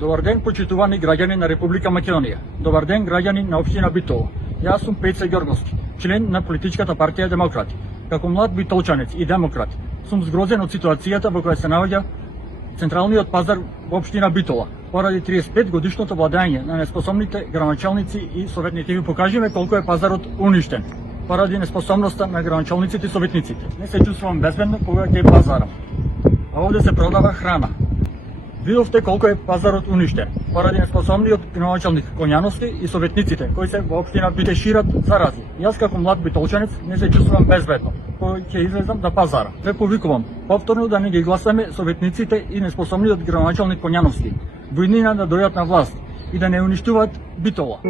Добар ден, почитувани граѓани на Република Македонија. Добар ден, граѓани на општина Битола. Јас сум Пеце Ѓорговски, член на политичката партија Демократи. Како млад битолчанец и демократ, сум згрозен од ситуацијата во која се наоѓа централниот пазар во општина Битола, поради 35 годишното владење на неспособните градоначалници и советници. Ви покажеме колку е пазарот уништен поради неспособноста на градоначалниците и советниците. Не се чувствувам безбедно кога ќе пазарам. А овде се продава храна. Видовте колку е пазарот уништен поради неспособниот градоначалник Коњановски и советниците кои се во општина Битола шират зарази. Јас како млад битолчанец не се чувствувам безбедно кога ќе излезам да пазарам. Ве повикувам повторно да не ги гласаме советниците и неспособниот градоначалник Коњановски, во иднина да дојдат на власт и да не уништуваат Битола.